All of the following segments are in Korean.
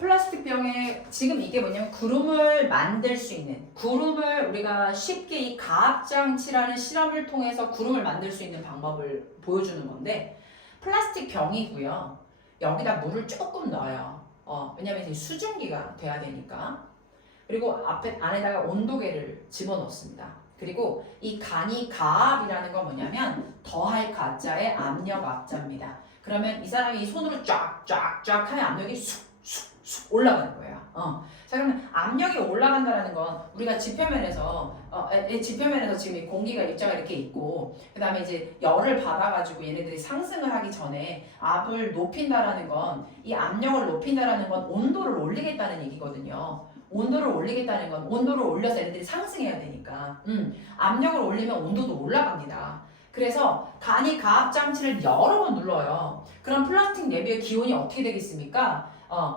플라스틱 병에 지금 이게 뭐냐면 구름을 만들 수 있는, 구름을 우리가 쉽게 이 가압장치라는 실험을 통해서 구름을 만들 수 있는 방법을 보여주는 건데, 플라스틱 병이고요. 여기다 물을 조금 넣어요. 왜냐면 이제 수증기가 돼야 되니까. 그리고 안에다가 온도계를 집어넣습니다. 그리고 이 간이 가압이라는 건 뭐냐면 더할 가자의 압력 압자입니다. 그러면 이 사람이 손으로 쫙쫙쫙 하면 압력이 쑥쑥쑥 올라가는 거예요. 자, 그러면 압력이 올라간다는 건 우리가 지표면에서 지표면에서 지금 이 공기가 입자가 이렇게 있고, 그 다음에 이제 열을 받아가지고 얘네들이 상승을 하기 전에 압을 높인다라는 건, 이 압력을 높인다라는 건 온도를 올리겠다는 얘기거든요. 온도를 올리겠다는 건 온도를 올려서 얘네들이 상승해야 되니까 압력을 올리면 온도도 올라갑니다. 그래서 간이 가압장치를 여러 번 눌러요. 그럼 플라스틱 내부의 기온이 어떻게 되겠습니까?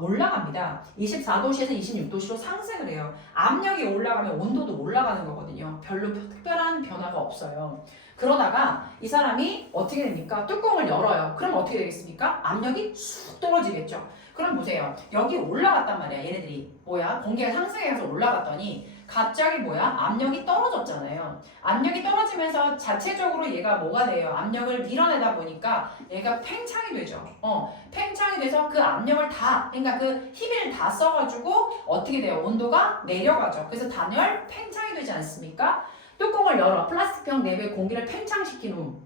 올라갑니다. 24도씨에서 26도씨로 상승을 해요. 압력이 올라가면 온도도 올라가는 거거든요. 별로 특별한 변화가 없어요. 그러다가 이 사람이 어떻게 됩니까? 뚜껑을 열어요. 그럼 어떻게 되겠습니까? 압력이 쑥 떨어지겠죠. 그럼 보세요. 여기 올라갔단 말이야. 얘네들이 뭐야? 공기가 상승해서 올라갔더니 갑자기 뭐야? 압력이 떨어졌잖아요. 압력이 떨어지면서 자체적으로 얘가 뭐가 돼요? 압력을 밀어내다 보니까 얘가 팽창이 되죠. 팽창이 돼서 그 압력을 다, 그러니까 그 힘을 다 써가지고 어떻게 돼요? 온도가 내려가죠. 그래서 단열 팽창이 되지 않습니까? 뚜껑을 열어. 플라스틱 병 내부의 공기를 팽창시킨 후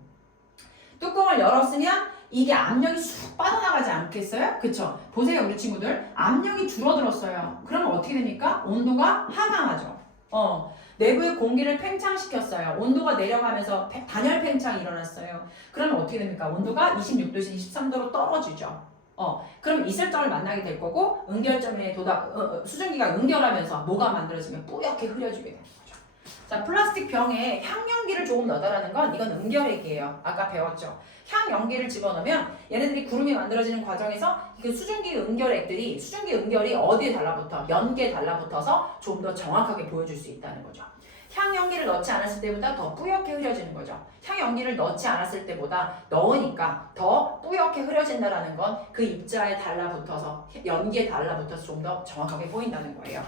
뚜껑을 열었으면 이게 압력이 쑥 빠져나가지 않겠어요? 그쵸? 보세요, 우리 친구들. 압력이 줄어들었어요. 그러면 어떻게 됩니까? 온도가 하강하죠. 내부의 공기를 팽창시켰어요. 온도가 내려가면서 단열 팽창이 일어났어요. 그러면 어떻게 됩니까? 온도가 26도에서 23도로 떨어지죠. 그럼 이슬점을 만나게 될 거고, 응결점에 수증기가 응결하면서 뭐가 만들어지면 뿌옇게 흐려지게 되는 거죠. 자, 플라스틱 병에 향연기를 조금 넣어달라는 건 이건 응결액이에요. 아까 배웠죠. 향연기를 집어넣으면 얘네들이 구름이 만들어지는 과정에서 그 수증기 응결액들이, 수증기 응결이 어디에 달라붙어? 연기에 달라붙어서 좀 더 정확하게 보여줄 수 있다는 거죠. 향연기를 넣지 않았을 때보다 더 뿌옇게 흐려지는 거죠. 향연기를 넣지 않았을 때보다 넣으니까 더 뿌옇게 흐려진다는 건 그 입자에 달라붙어서, 연기에 달라붙어서 좀 더 정확하게 보인다는 거예요.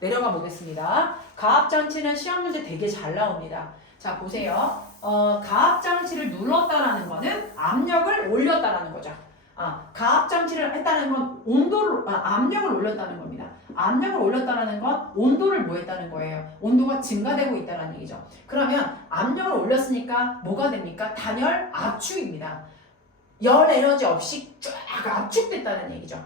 내려가 보겠습니다. 가압장치는 시험 문제 되게 잘 나옵니다. 자, 보세요. 가압장치를 눌렀다라는 거는 압력을 올렸다라는 거죠. 가압장치를 했다는 건 압력을 올렸다는 겁니다. 압력을 올렸다는 건 온도를 뭐 했다는 거예요. 온도가 증가되고 있다는 얘기죠. 그러면 압력을 올렸으니까 뭐가 됩니까? 단열 압축입니다. 열 에너지 없이 쫙 압축됐다는 얘기죠.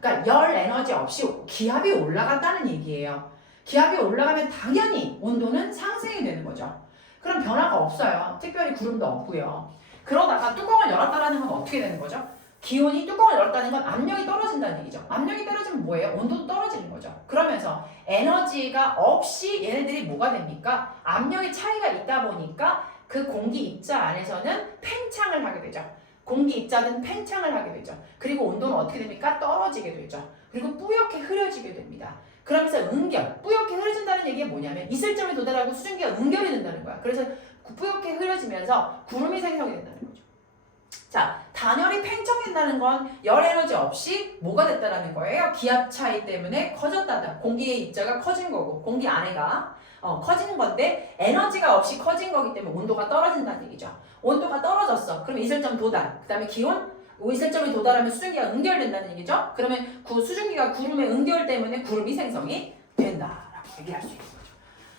그러니까 열 에너지 없이 기압이 올라갔다는 얘기예요. 기압이 올라가면 당연히 온도는 상승이 되는 거죠. 그럼 변화가 없어요. 특별히 구름도 없고요. 그러다가 뚜껑을 열었다라는 건 어떻게 되는 거죠? 기온이, 뚜껑을 열었다는 건 압력이 떨어진다는 얘기죠. 압력이 떨어지면 뭐예요? 온도도 떨어지는 거죠. 그러면서 에너지가 없이 얘네들이 뭐가 됩니까? 압력의 차이가 있다 보니까 그 공기 입자 안에서는 팽창을 하게 되죠. 공기 입자는 팽창을 하게 되죠. 그리고 온도는 어떻게 됩니까? 떨어지게 되죠. 그리고 뿌옇게 흐려지게 됩니다. 그러면서 응결, 뿌옇게 흐려진다는 얘기가 뭐냐면 이슬점에 도달하고 수증기가 응결이 된다는 거야. 그래서 뿌옇게 흐려지면서 구름이 생성이 된다는 거죠. 자, 단열이 팽창된다는 건 열 에너지 없이 뭐가 됐다라는 거예요? 기압 차이 때문에 커졌다다. 공기의 입자가 커진 거고, 공기 안에가 커지는 건데 에너지가 없이 커진 거기 때문에 온도가 떨어진다는 얘기죠. 온도가 떨어졌어. 그럼 이슬점 도달. 그 다음에 기온, 이슬점이 도달하면 수증기가 응결된다는 얘기죠. 그러면 수증기가 구름의 응결 때문에 구름이 생성이 된다라고 얘기할 수 있는 거죠.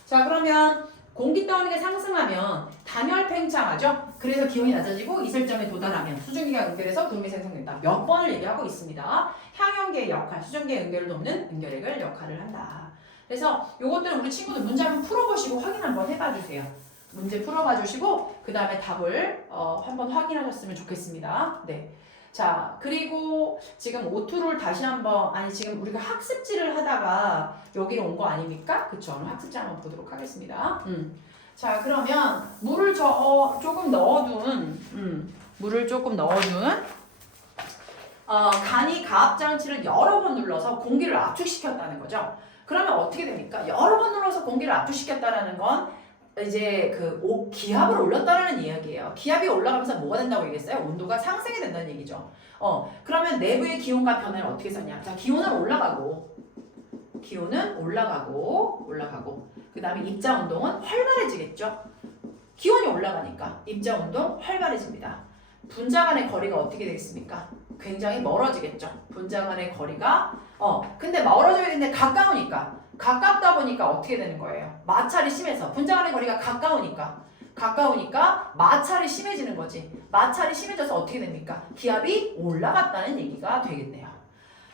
자, 그러면 공기 떠오르게 상승하면 단열 팽창하죠. 그래서 기온이 낮아지고 이슬점에 도달하면 수증기가 응결해서 구름이 생성된다. 몇 번을 얘기하고 있습니다. 향연기의 역할, 수증기의 응결을 돕는 응결액을 역할을 한다. 그래서 요것들은 우리 친구들 문제 한번 풀어보시고 확인 한번 해봐 주세요. 문제 풀어봐 주시고 그 다음에 답을 한번 확인하셨으면 좋겠습니다. 네. 자, 그리고 지금 O2를 다시 한번, 지금 우리가 학습지를 하다가 여기로 온 거 아닙니까? 그쵸? 오늘 학습지 한번 보도록 하겠습니다. 자, 그러면 물을 조금 넣어둔, 간이 가압장치를 여러 번 눌러서 공기를 압축시켰다는 거죠. 그러면 어떻게 됩니까? 여러 번 눌러서 공기를 압축시켰다는 건 이제 기압을 올렸다는 이야기예요. 기압이 올라가면서 뭐가 된다고 얘기했어요? 온도가 상승이 된다는 얘기죠. 그러면 내부의 기온과 변화를 어떻게 썼냐? 자, 기온은 올라가고 그 다음에 입자 운동은 활발해지겠죠. 기온이 올라가니까 입자 운동 활발해집니다. 분자 간의 거리가 어떻게 되겠습니까? 굉장히 멀어지겠죠. 분자 간의 거리가 근데 멀어져야 되는데 가깝다 보니까 어떻게 되는 거예요? 마찰이 심해서 분자 간의 거리가 가까우니까 마찰이 심해지는 거지. 마찰이 심해져서 어떻게 됩니까? 기압이 올라갔다는 얘기가 되겠네요.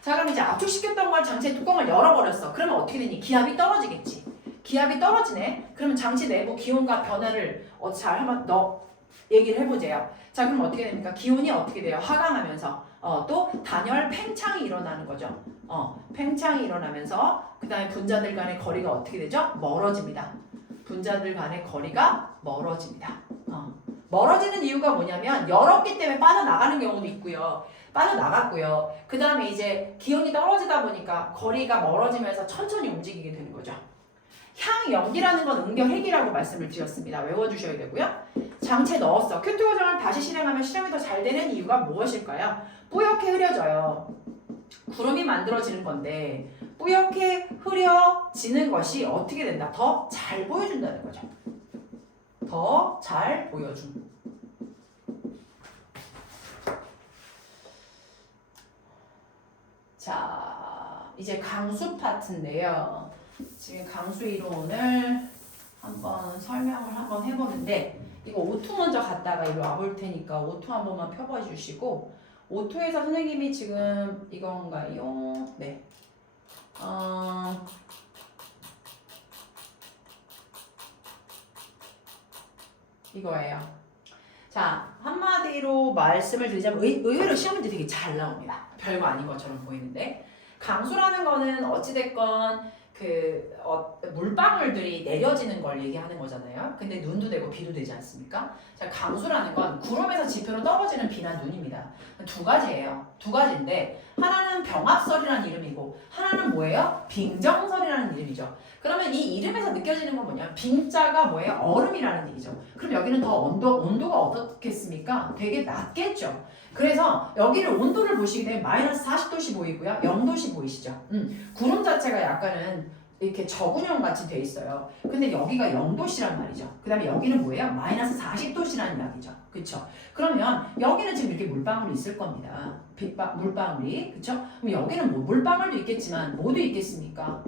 자, 그럼 이제 압축시켰던 걸 장치의 뚜껑을 열어버렸어. 그러면 어떻게 되니? 기압이 떨어지겠지. 기압이 떨어지네. 그러면 장치 내부 기온과 변화를 잘 한번 얘기를 해보세요. 자, 그럼 어떻게 됩니까? 기온이 어떻게 돼요? 하강하면서 또 단열 팽창이 일어나는 거죠. 팽창이 일어나면서 그 다음에 분자들 간의 거리가 어떻게 되죠? 멀어집니다. 분자들 간의 거리가 멀어집니다. 멀어지는 이유가 뭐냐면 열었기 때문에 빠져나가는 경우도 있고요. 빠져나갔고요. 그 다음에 이제 기온이 떨어지다 보니까 거리가 멀어지면서 천천히 움직이게 되는 거죠. 향연기라는 건 응결핵이라고 말씀을 드렸습니다. 외워주셔야 되고요. 장치에 넣었어. 큐트 과정을 다시 실행하면 실험이 더 잘 되는 이유가 무엇일까요? 뿌옇게 흐려져요. 구름이 만들어지는 건데 뿌옇게 흐려지는 것이 어떻게 된다? 더 잘 보여준다는 거죠. 더 잘 보여준. 자, 이제 강수 파트인데요. 지금 강수 이론을 한번 설명을 한번 해보는데 이거 O2 먼저 갔다가 이리 와볼 테니까 O2 한 번만 펴봐 주시고 O2에서 선생님이 지금 이건가요? 네. 이거예요. 자, 한마디로 말씀을 드리자면 의외로 시험 문제 되게 잘 나옵니다. 별거 아닌 것처럼 보이는데 강수라는 거는 어찌됐건 물방울들이 내려지는 걸 얘기하는 거잖아요. 근데 눈도 되고 비도 되지 않습니까? 자, 강수라는 건 구름에서 지표로 떨어지는 비나 눈입니다. 두 가지예요. 두 가지인데 하나는 병합설이라는 이름이고 하나는 뭐예요? 빙정설이라는 이름이죠. 그러면 이 이름에서 느껴지는 건 뭐냐? 빙자가 뭐예요? 얼음이라는 얘기죠. 그럼 여기는 더 온도가 어떻겠습니까? 되게 낮겠죠. 그래서 여기를 온도를 보시게 되면 마이너스 40도씨 보이고요. 0도씨 보이시죠? 구름 자체가 약간은 이렇게 저군형 같이 돼 있어요. 근데 여기가 0도씨란 말이죠. 그 다음에 여기는 뭐예요? 마이너스 40도씨라는 이야기죠. 그쵸? 그러면 여기는 지금 이렇게 물방울이 있을 겁니다. 물방울이. 그쵸? 그럼 여기는 뭐 물방울도 있겠지만 뭐도 있겠습니까?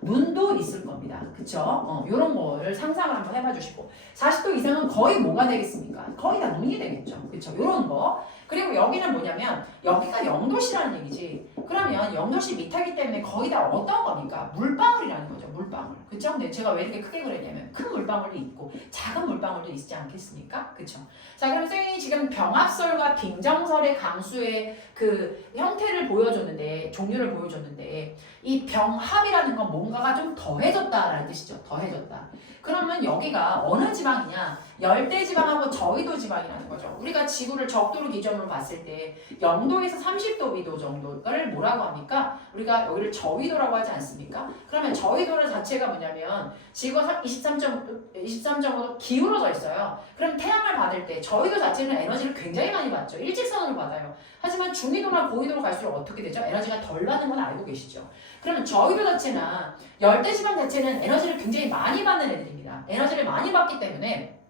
눈도 있을 겁니다. 그쵸? 요런 거를 상상을 한번 해봐 주시고 40도 이상은 거의 뭐가 되겠습니까? 거의 다 눈이 되겠죠. 그쵸? 요런 거. 그리고 여기는 뭐냐면 여기가 0도씨라는 얘기지. 그러면 0도씨 밑이기 때문에 거의 다 어떤 겁니까? 물방울이라는 거죠. 물방울. 그쵸? 근데 제가 왜 이렇게 크게 그랬냐면 큰 물방울도 있고 작은 물방울도 있지 않겠습니까? 그쵸? 자, 그럼 선생님이 지금 병합설과 빙정설의 강수의 그 형태를 보여줬는데 종류를 보여줬는데 이 병합이라는 건 뭔가가 좀 더해졌다라는 뜻이죠. 더해졌다. 그러면 여기가 어느 지방이냐? 열대지방하고 저위도 지방이라는 거죠. 우리가 지구를 적도로 기준으로 봤을 때 0도에서 30도 위도 정도를 뭐라고 합니까? 우리가 여기를 저위도라고 하지 않습니까? 그러면 저위도는 자체가 뭐냐면 지구가 23.5도 기울어져 있어요. 그럼 태양을 받을 때 저위도 자체는 에너지를 굉장히 많이 받죠. 일직선으로 받아요. 하지만 중위도나 고위도로 갈수록 어떻게 되죠? 에너지가 덜 받는 건 알고 계시죠? 그러면 저위도 자체나 열대지방 자체는 에너지를 굉장히 많이 받는 애들입니다. 에너지를 많이 받기 때문에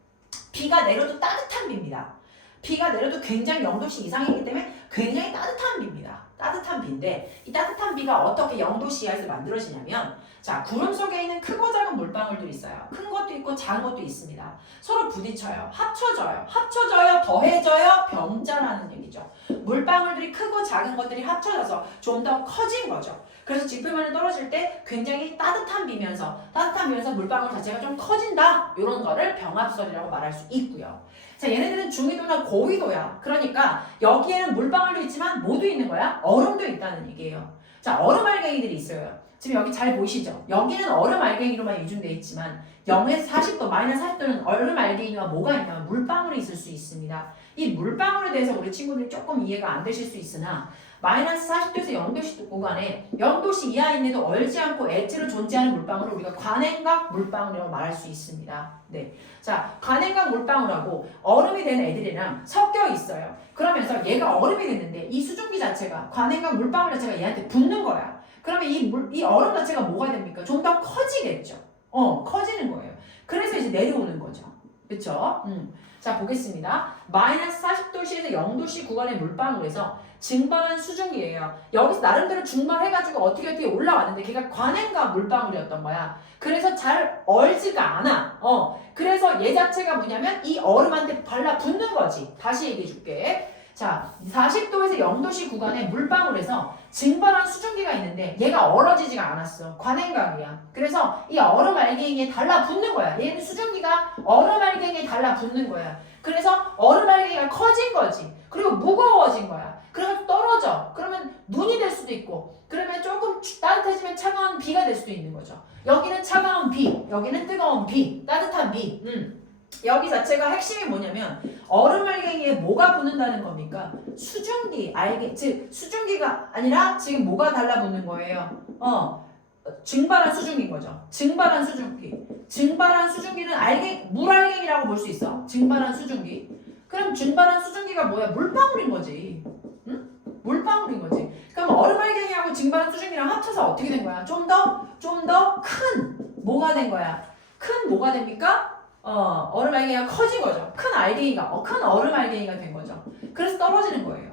비가 내려도 따뜻한 비입니다. 비가 내려도 굉장히 0도씨 이상이기 때문에 굉장히 따뜻한 비입니다. 따뜻한 비인데 이 따뜻한 비가 어떻게 0도씨 이하에서 만들어지냐면 자, 구름 속에 있는 크고 작은 물방울들이 있어요. 큰 것도 있고 작은 것도 있습니다. 서로 부딪혀요. 합쳐져요. 더해져요. 병자라는 얘기죠. 물방울들이 크고 작은 것들이 합쳐져서 좀 더 커진 거죠. 그래서 지표면에 떨어질 때 굉장히 따뜻한 비면서 물방울 자체가 좀 커진다. 이런 거를 병합설이라고 말할 수 있고요. 자, 얘네들은 중위도나 고위도야. 그러니까 여기에는 물방울도 있지만 뭐도 있는 거야? 얼음도 있다는 얘기예요. 자, 얼음 알갱이들이 있어요. 지금 여기 잘 보이시죠? 여기는 얼음 알갱이로만 유증되어 있지만 0에서 40도, 마이너스 40도는 얼음 알갱이와 뭐가 있냐면 물방울이 있을 수 있습니다. 이 물방울에 대해서 우리 친구들이 조금 이해가 안 되실 수 있으나 마이너스 40도에서 0도씨 구간에 0도씨 이하에 있는데도 얼지 않고 액체로 존재하는 물방울을 우리가 관행각 물방울이라고 말할 수 있습니다. 네. 자, 관행각 물방울하고 얼음이 된 애들이랑 섞여 있어요. 그러면서 얘가 얼음이 됐는데 이 수증기 자체가 관행각 물방울 자체가 얘한테 붙는 거야. 그러면 이 얼음 자체가 뭐가 됩니까? 좀 더 커지겠죠. 커지는 거예요. 그래서 이제 내려오는 거죠. 그쵸? 자, 보겠습니다. 마이너스 40도씨에서 0도씨 구간의 물방울에서 증발한 수증기예요. 여기서 나름대로 증발해가지고 어떻게 올라왔는데 걔가 관행각 물방울이었던 거야. 그래서 잘 얼지가 않아. 그래서 얘 자체가 뭐냐면 이 얼음한테 달라붙는 거지. 다시 얘기해 줄게. 자, 40도에서 0도씨 구간의 물방울에서 증발한 수증기가 있는데 얘가 얼어지지가 않았어. 관행각이야. 그래서 이 얼음 알갱이에 달라붙는 거야. 얘는 수증기가 얼음 알갱이에 달라붙는 거야. 그래서 얼음 알갱이가 커진 거지. 그리고 무거워진 거야. 그러면 떨어져. 그러면 눈이 될 수도 있고, 그러면 조금 따뜻해지면 차가운 비가 될 수도 있는 거죠. 여기는 차가운 비, 여기는 뜨거운 비, 따뜻한 비. 여기 자체가 핵심이 뭐냐면 얼음 알갱이에 뭐가 붙는다는 겁니까? 수증기 알갱, 즉 수증기가 아니라 지금 뭐가 달라붙는 거예요? 증발한 수증기인 거죠. 증발한 수증기. 증발한 수증기는 물알갱이라고 볼 수 있어. 증발한 수증기. 그럼 증발한 수증기가 뭐야? 물방울인 거지. 응? 물방울인 거지. 그럼 얼음 알갱이하고 증발한 수증기랑 합쳐서 어떻게 된 거야? 좀 더 큰 뭐가 된 거야? 큰 뭐가 됩니까? 얼음 알갱이가 커진 거죠. 큰 얼음 알갱이가 된 거죠. 그래서 떨어지는 거예요.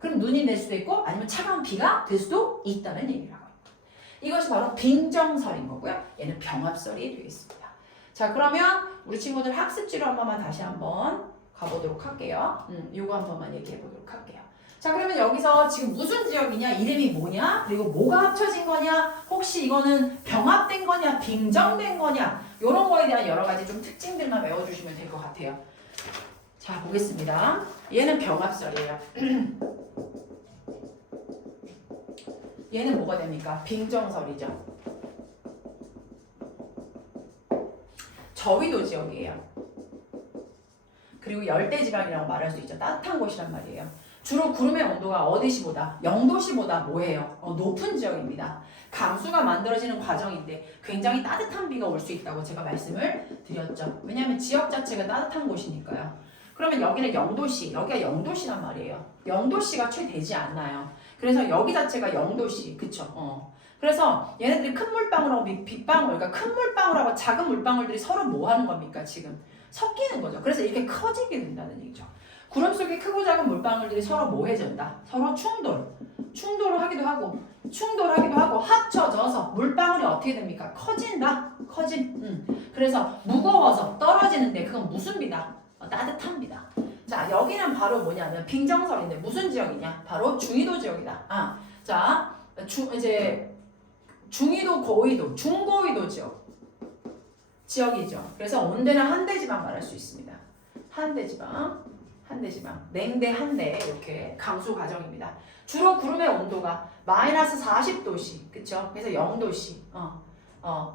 그럼 눈이 낼 수도 있고 아니면 차가운 비가 될 수도 있다는 얘기라고. 이것이 바로 빙정설인 거고요. 얘는 병합설이 되겠습니다. 자, 그러면 우리 친구들 학습지로 한 번만 다시 한번 가보도록 할게요. 요거 한 번만 얘기해 보도록 할게요. 자, 그러면 여기서 지금 무슨 지역이냐, 이름이 뭐냐, 그리고 뭐가 합쳐진 거냐, 혹시 이거는 병합된 거냐, 빙정된 거냐, 이런 거에 대한 여러 가지 좀 특징들만 외워주시면 될 것 같아요. 자, 보겠습니다. 얘는 병합설이에요. 얘는 뭐가 됩니까? 빙정설이죠. 저위도 지역이에요. 그리고 열대지방이라고 말할 수 있죠. 따뜻한 곳이란 말이에요. 주로 구름의 온도가 어디시보다 0도씨보다 뭐예요? 높은 지역입니다. 강수가 만들어지는 과정인데 굉장히 따뜻한 비가 올 수 있다고 제가 말씀을 드렸죠. 왜냐하면 지역 자체가 따뜻한 곳이니까요. 그러면 여기는 0도씨, 여기가 0도씨란 말이에요. 0도씨가 채 되지 않나요? 그래서 여기 자체가 0도씨, 그쵸? 그래서 얘네들이 큰 물방울하고 빗방울, 그러니까 큰 물방울하고 작은 물방울들이 서로 뭐 하는 겁니까? 지금 섞이는 거죠. 그래서 이렇게 커지게 된다는 얘기죠. 구름 속에 크고 작은 물방울들이 서로 뭐해진다? 서로 충돌을 하기도 하고 합쳐져서 물방울이 어떻게 됩니까? 커진다. 그래서 무거워서 떨어지는데 그건 무슨 비다? 따뜻한 비다. 자, 여기는 바로 뭐냐면 빙정설인데 무슨 지역이냐? 바로 중위도 지역이다. 자, 이제 중위도, 고위도, 중고위도 지역이죠. 그래서 온대는 한대지방 말할 수 있습니다. 한대지방, 냉대, 한대 이렇게 강수 과정입니다. 주로 구름의 온도가 마이너스 40도씨, 그쵸? 그래서 0도씨,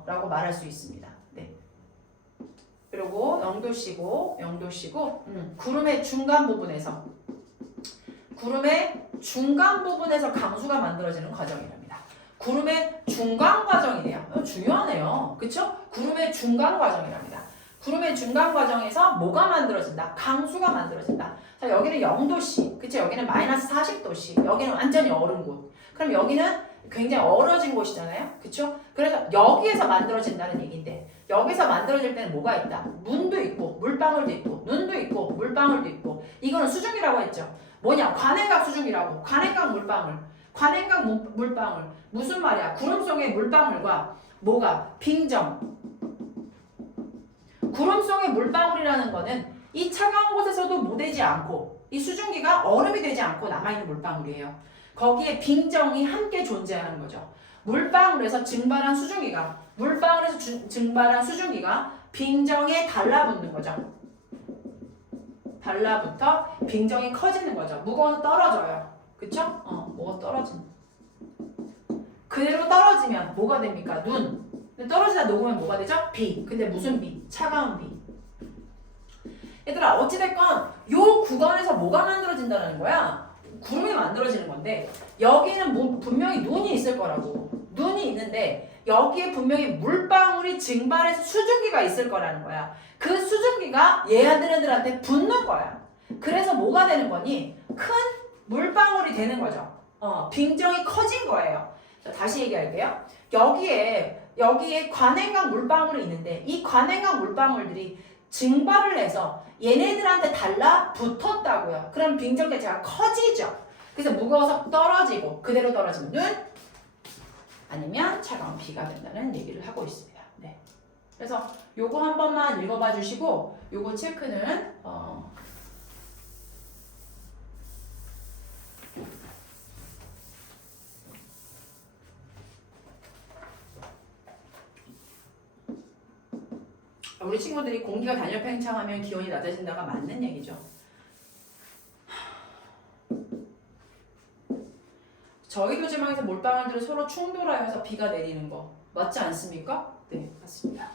라고 말할 수 있습니다. 네. 그리고 0도씨고, 구름의 중간 부분에서 강수가 만들어지는 과정이랍니다. 구름의 중간 과정이네요. 중요하네요. 그쵸? 구름의 중간 과정이랍니다. 구름의 중간 과정에서 뭐가 만들어진다? 강수가 만들어진다. 자, 여기는 0도씨, 그쵸? 여기는 마이너스 40도씨, 여기는 완전히 얼은 곳. 그럼 여기는 굉장히 얼어진 곳이잖아요. 그쵸? 그래서 여기에서 만들어진다는 얘기인데, 여기서 만들어질 때는 뭐가 있다? 문도 있고, 물방울도 있고, 눈도 있고, 물방울도 있고. 이거는 수증기라고 했죠. 뭐냐? 관행각 수증기라고. 관행각 물방울. 무슨 말이야? 구름 속의 물방울과 뭐가? 빙정. 구름 속의 물방울이라는 거는 이 차가운 곳에서도 무되지 않고 이 수증기가 얼음이 되지 않고 남아있는 물방울이에요. 거기에 빙정이 함께 존재하는 거죠. 물방울에서 증발한 수증기가 빙정에 달라붙는 거죠. 달라붙어 빙정이 커지는 거죠. 무거워서 떨어져요. 그쵸? 뭐가 떨어지는. 그대로 떨어지면 뭐가 됩니까? 눈. 근데 떨어지다 녹으면 뭐가 되죠? 비. 근데 무슨 비? 차가운 비. 얘들아, 어찌됐건 요 구간에서 뭐가 만들어진다는 거야? 구름이 만들어지는 건데 여기는 분명히 눈이 있을 거라고. 눈이 있는데 여기에 분명히 물방울이 증발해서 수증기가 있을 거라는 거야. 그 수증기가 얘네들한테 붙는 거야. 그래서 뭐가 되는 거니? 큰 물방울이 되는 거죠. 빙정이 커진 거예요. 자, 다시 얘기할게요. 여기에 관행광 물방울이 있는데 이 관행광 물방울들이 증발을 해서 얘네들한테 달라붙었다고요. 그럼 빙정 자체가 커지죠. 그래서 무거워서 떨어지고 그대로 떨어지면 눈 아니면 차가운 비가 된다는 얘기를 하고 있습니다. 네. 그래서 요거 한 번만 읽어봐 주시고 요거 체크는 우리 친구들이 공기가 단열 팽창하면 기온이 낮아진다가 맞는 얘기죠. 저희도 지방에서 몰빵울들이 서로 충돌하여서 비가 내리는 거 맞지 않습니까? 네, 맞습니다.